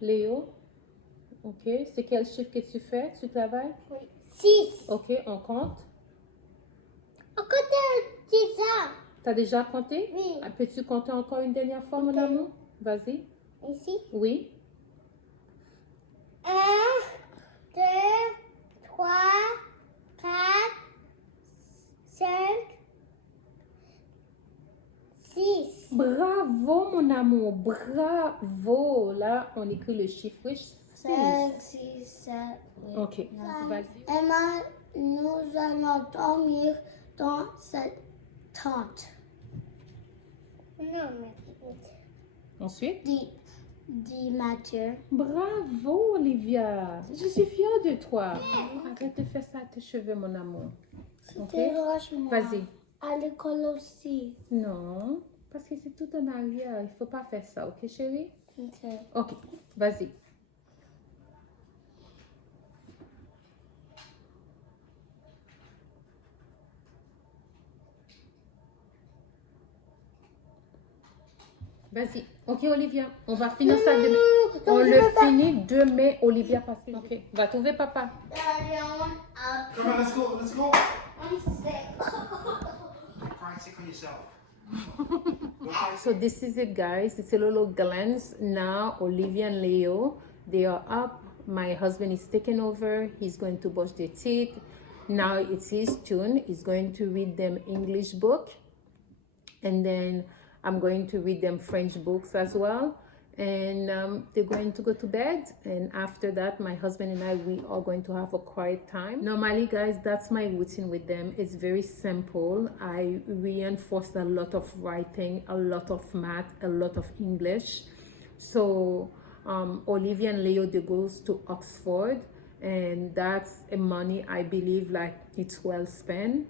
Léo. Ok. C'est quel chiffre que tu fais? Tu travailles? Oui. 6. Ok, on compte. On compte 10 ans. T'as déjà compté? Oui. Peux-tu compter encore une dernière fois, mon amour? Vas-y. Ici. Oui. 1, 2, 3, 4, 5, 6. Bravo, mon amour. Bravo. Là, on écrit le chiffre 6. 5, 6, 7, 8. Ok. Vas-y. Emma, nous allons dormir dans cette tente. Non, mais... Ensuite. 10 Mathieu. Bravo, Olivia. Je suis fière de toi. Arrête de faire ça à tes cheveux, mon amour. C'était franchement. Vas-y. À l'école aussi. Non, parce que c'est tout en arrière. Il faut pas faire ça, ok, chérie? Ok. Ok, vas-y. Vas-y. Ok, Olivia. On va finir ça demain. On le finit demain, Olivia, parce que... Ok. Va trouver papa. Come on, let's go, let's go. I'm sick. You're crying sick on yourself. So this is it, guys. It's a little glance. Now, Olivia and Leo, they are up. My husband is taking over. He's going to brush their teeth. Now it's his turn. He's going to read them English book. And then I'm going to read them French books as well. And they're going to go to bed. And after that, my husband and I, we are going to have a quiet time. Normally, guys, that's my routine with them. It's very simple. I reinforce a lot of writing, a lot of math, a lot of English. So Olivia and Leo, they goes to Oxford. And that's a money, I believe, like it's well spent.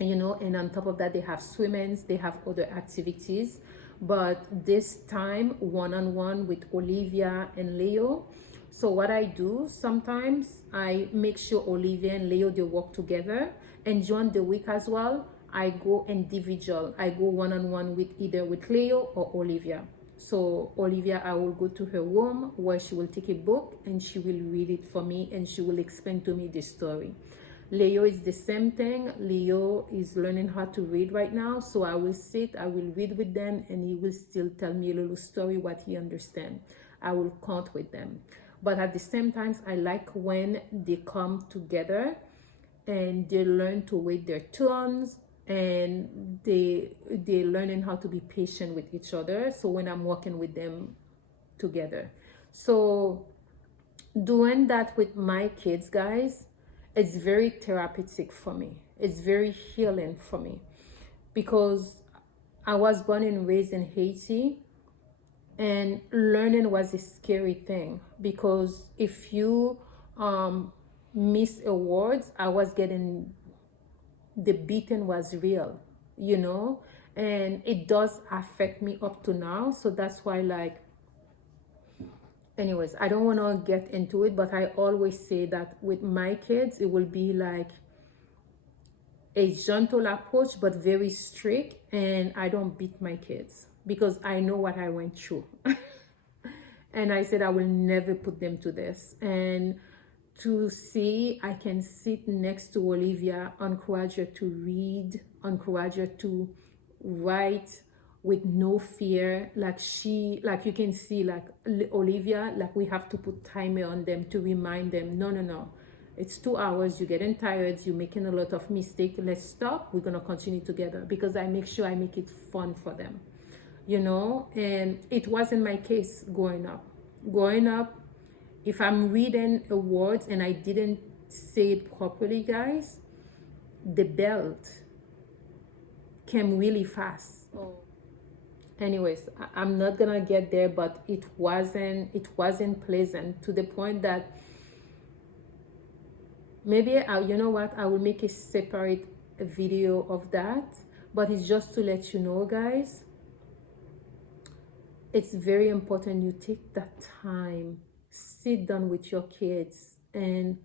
You know, and on top of that, they have swimmings, they have other activities. But this time, one-on-one with Olivia and Leo. So what I do, sometimes I make sure Olivia and Leo, they work together. And during the week as well, I go individual. I go one-on-one with either with Leo or Olivia. So Olivia, I will go to her room where she will take a book and she will read it for me and she will explain to me the story. Leo is the same thing. Leo is learning how to read right now. So I will sit, I will read with them, and he will still tell me a little story, what he understands. I will count with them. But at the same time, I like when they come together and they learn to wait their turns, and they're learning how to be patient with each other. So when I'm working with them together. So doing that with my kids, guys, it's very therapeutic for me. It's very healing for me because I was born and raised in Haiti, and learning was a scary thing because if you miss a word, I was getting, the beating was real, you know, and it does affect me up to now. So that's why, like, anyways, I don't want to get into it, but I always say that with my kids, it will be like a gentle approach, but very strict. And I don't beat my kids because I know what I went through. And I said I will never put them to this. And to see, I can sit next to Olivia, encourage her to read, encourage her to write, with no fear. Like you can see, like Olivia, like we have to put timer on them to remind them, no, it's 2 hours, you're getting tired, you're making a lot of mistakes, let's stop, we're gonna continue together, because I make sure I make it fun for them, you know. And it wasn't my case growing up. If I'm reading a word and I didn't say it properly, guys, the belt came really fast. Anyways, I'm not gonna get there, but it wasn't pleasant, to the point that maybe you know what, I will make a separate video of that. But it's just to let you know, guys, it's very important you take that time, sit down with your kids and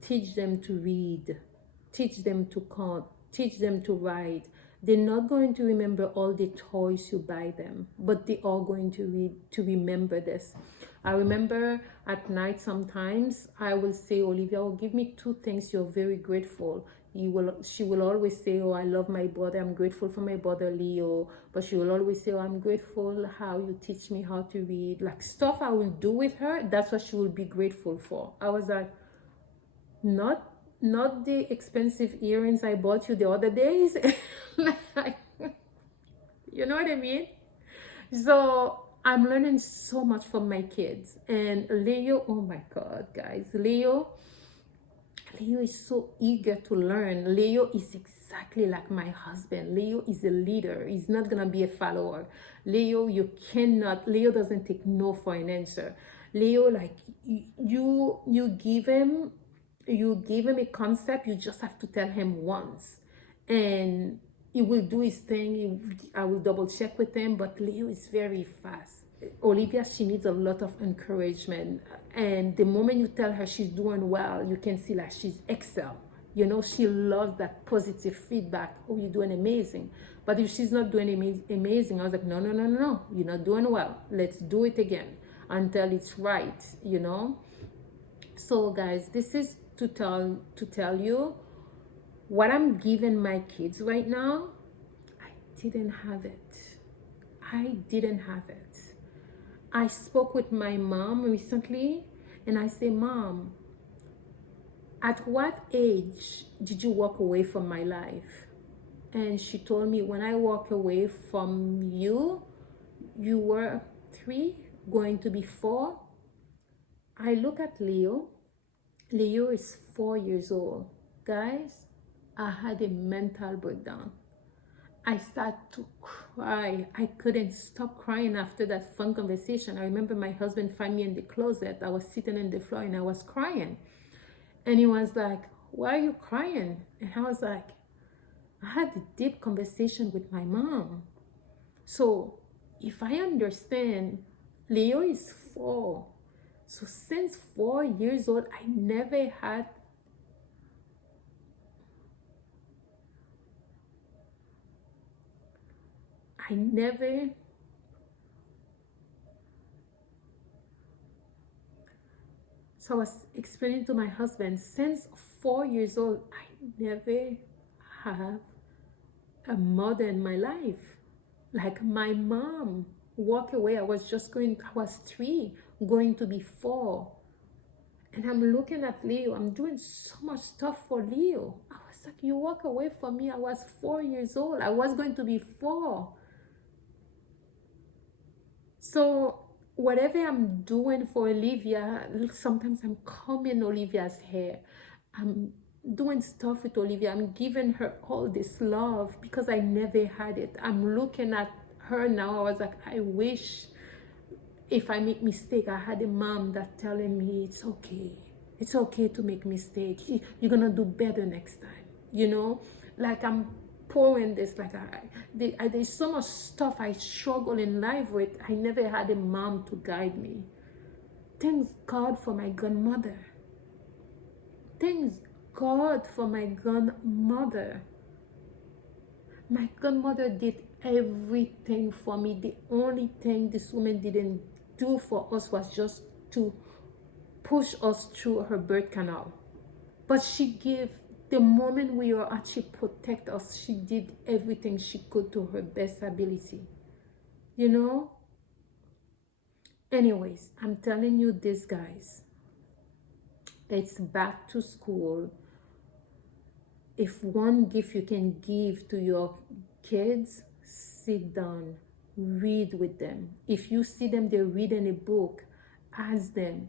teach them to read, teach them to count, teach them to write. They're not going to remember all the toys you buy them, but they are going to remember this. I remember at night sometimes I will say, Olivia, oh, give me 2 things you're very grateful. She will always say, oh, I love my brother, I'm grateful for my brother Leo. But she will always say, oh, I'm grateful how you teach me how to read. Like stuff I will do with her, that's what she will be grateful for. I was like, not the expensive earrings I bought you the other days. Like, you know what I mean? So I'm learning so much from my kids. And Leo, oh my God, guys, Leo is so eager to learn. Leo is exactly like my husband. Leo is a leader. He's not gonna be a follower. Leo doesn't take no for an answer. Leo, like, you give him a concept, you just have to tell him once, and he will do his thing. I will double check with him, but Leo is very fast. Olivia, she needs a lot of encouragement, and the moment you tell her she's doing well, you can see like she's excel. You know, she loves that positive feedback. Oh, you're doing amazing. But if she's not doing amazing, I was like, no, you're not doing well. Let's do it again until it's right, you know. So guys, this is to tell you what I'm giving my kids right now. I didn't have it. I spoke with my mom recently, and I say, Mom, at what age did you walk away from my life? And she told me, when I walk away from you, you were 3, going to be 4. I look at Leo. Leo is 4 years old. Guys, I had a mental breakdown. I started to cry. I couldn't stop crying after that phone conversation. I remember my husband found me in the closet. I was sitting on the floor and I was crying. And he was like, why are you crying? And I was like, I had a deep conversation with my mom. So if I understand, Leo is 4. So since 4 years old, I never had so I was explaining to my husband, since 4 years old, I never have a mother in my life. Like my mom walked away. I was 3, going to be 4. And I'm looking at Leo. I'm doing so much stuff for Leo. I was like, you walk away from me. I was 4 years old. I was going to be 4. So whatever I'm doing for Olivia, sometimes I'm combing Olivia's hair. I'm doing stuff with Olivia. I'm giving her all this love because I never had it. I'm looking at her now. I was like, I wish if I make mistake, I had a mom that telling me it's okay. It's okay to make mistake. You're gonna do better next time. You know, like I'm pouring this, like there's so much stuff I struggle in life with. I never had a mom to guide me. Thanks God for my grandmother. Thanks God for my grandmother. My grandmother did everything for me. The only thing this woman didn't do for us was just to push us through her birth canal. But she gave, the moment we were at, she protect us. She did everything she could to her best ability. You know? Anyways, I'm telling you this, guys. It's back to school. If one gift you can give to your kids, sit down, read with them. If you see them, they're reading a book, ask them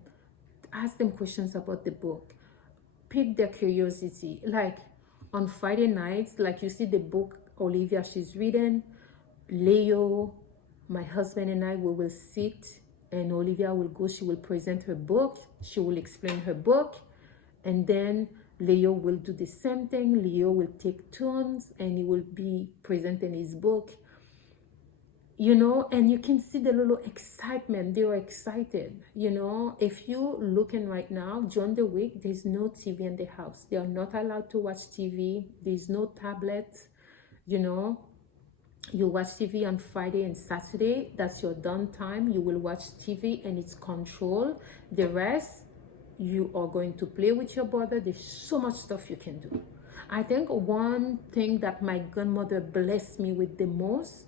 questions about the book. Pick their curiosity. Like on Friday nights, like you see the book Olivia, she's reading, Leo, my husband and I, we will sit, and Olivia will go, she will present her book, she will explain her book, and then Leo will do the same thing. Leo will take turns and he will be presenting his book, you know, and you can see the little excitement. They are excited, you know. If you looking right now, during the week, there's no TV in the house. They are not allowed to watch TV. There's no tablet. You know, you watch TV on Friday and Saturday, that's your downtime. You will watch TV and it's control. The rest, you are going to play with your brother. There's so much stuff you can do. I think one thing that my grandmother blessed me with the most,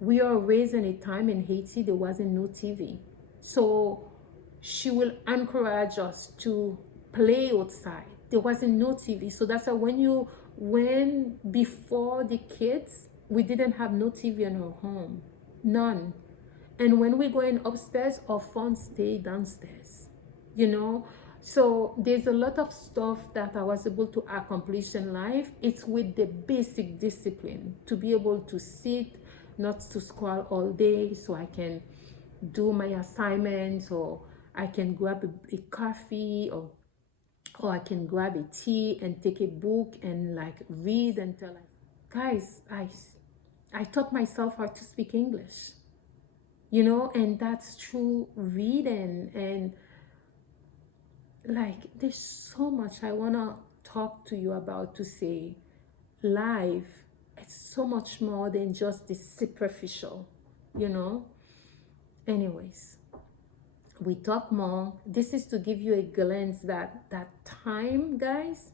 we are raised in a time in Haiti there wasn't no TV. So she will encourage us to play outside. There wasn't no TV. So that's why when before the kids, we didn't have no TV in our home. None. And when we going upstairs, our phone stay downstairs. You know? So there's a lot of stuff that I was able to accomplish in life. It's with the basic discipline to be able to sit, not to scroll all day, so I can do my assignments, or I can grab a coffee, or I can grab a tea and take a book and like read until guys, I taught myself how to speak English, you know, and that's through reading. And like there's so much I want to talk to you about, to say life, it's so much more than just the superficial, you know. Anyways, we talk more. This is to give you a glance that time, guys.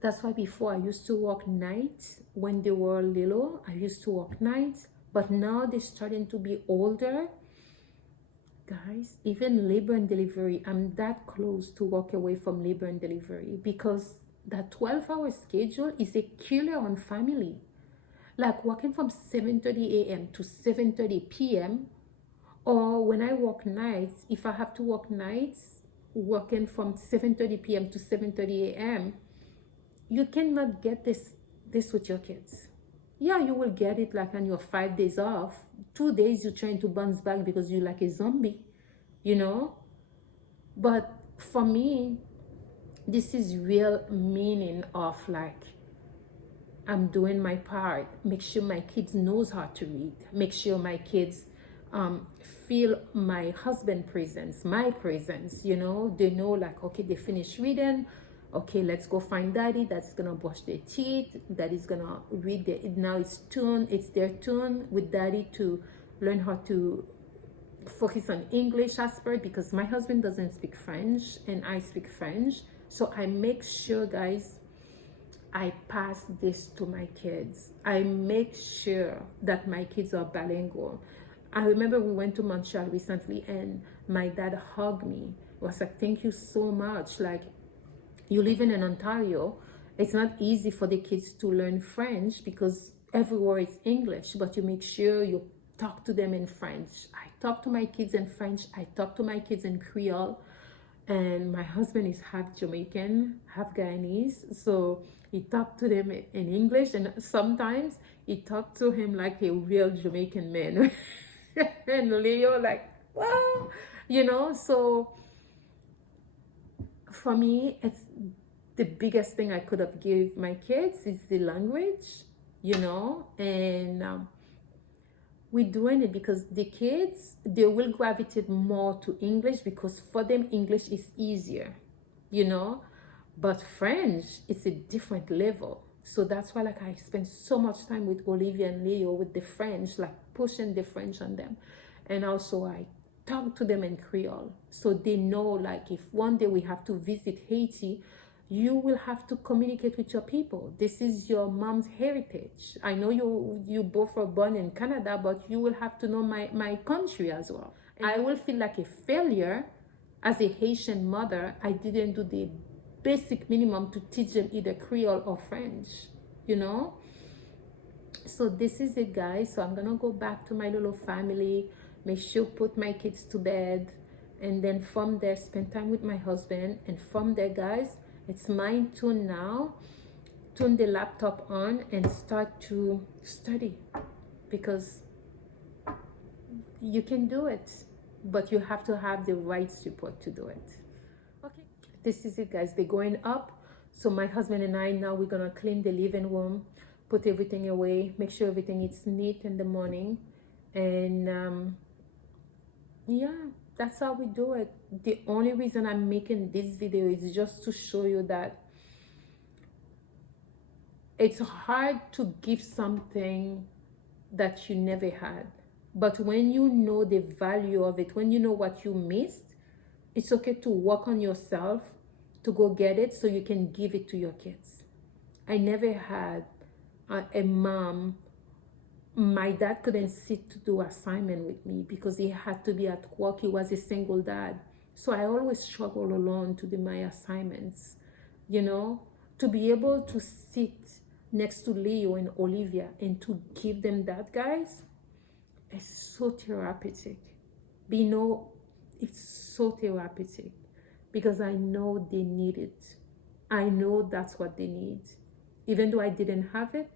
That's why before I used to work nights. When they were little, I used to work nights, but now they're starting to be older. Guys, even labor and delivery, I'm that close to walk away from labor and delivery, because that 12-hour schedule is a killer on family. Like working from 7:30 a.m. to 7:30 p.m. Or when I work nights, if I have to work nights, working from 7:30 p.m. to 7:30 a.m., you cannot get this with your kids. Yeah, you will get it like on your 5 days off. 2 days you're trying to bounce back because you're like a zombie, you know? But for me, this is real meaning of like, I'm doing my part. Make sure my kids knows how to read. Make sure my kids feel my husband presence, my presence, you know. They know like, okay, they finish reading. Okay, let's go find daddy. That's gonna brush their teeth. Daddy's gonna read now it's their turn with daddy to learn how to focus on English aspect, because my husband doesn't speak French and I speak French. So I make sure, guys, I pass this to my kids. I make sure that my kids are bilingual. I remember we went to Montreal recently and my dad hugged me. He was like, thank you so much. Like, you living in Ontario, it's not easy for the kids to learn French because everywhere it's English, but you make sure you talk to them in French. I talk to my kids in French. I talk to my kids in Creole. And my husband is half Jamaican, half Guyanese. So he talked to them in English, and sometimes he talked to him like a real Jamaican man. And Leo like, wow, you know. So for me, it's the biggest thing I could have give my kids is the language, you know. And we're doing it because the kids, they will gravitate more to English because for them English is easier, you know. But French is a different level. So that's why like I spend so much time with Olivia and Leo with the French, like pushing the French on them. And also I talk to them in Creole, so they know like if one day we have to visit Haiti, you will have to communicate with your people. This is your mom's heritage. I know you both were born in Canada, but you will have to know my country as well. I will feel like a failure as a Haitian mother. I didn't do the basic minimum to teach them either Creole or French, you know. So this is it, guys. So I'm gonna go back to my little family, make sure put my kids to bed, and then from there spend time with my husband. And from there, guys, it's my turn now. Turn the laptop on and start to study, because you can do it, but you have to have the right support to do it. Okay, this is it, guys. They're going up. So my husband and I, now we're gonna clean the living room, put everything away, make sure everything is neat in the morning. And yeah, that's how we do it. The only reason I'm making this video is just to show you that it's hard to give something that you never had. But when you know the value of it, when you know what you missed, it's okay to work on yourself to go get it so you can give it to your kids. I never had a mom. My dad couldn't sit to do assignment with me because he had to be at work. He was a single dad. So I always struggle alone to do my assignments. You know, to be able to sit next to Leo and Olivia and to give them that, guys, is so therapeutic. You know, it's so therapeutic because I know they need it. I know that's what they need. Even though I didn't have it,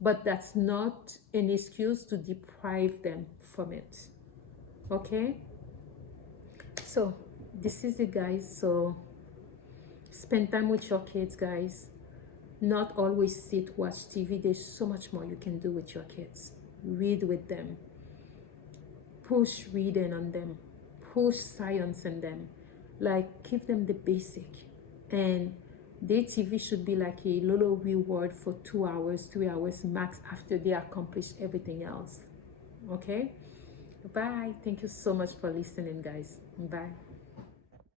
but that's not an excuse to deprive them from it. Okay? So, this is it, guys. So, spend time with your kids, guys. Not always sit, watch TV. There's so much more you can do with your kids. Read with them. Push reading on them. Push science on them. Like, give them the basic. And their TV should be like a little reward for 2 hours, 3 hours max after they accomplish everything else. Okay? Bye. Thank you so much for listening, guys. Bye.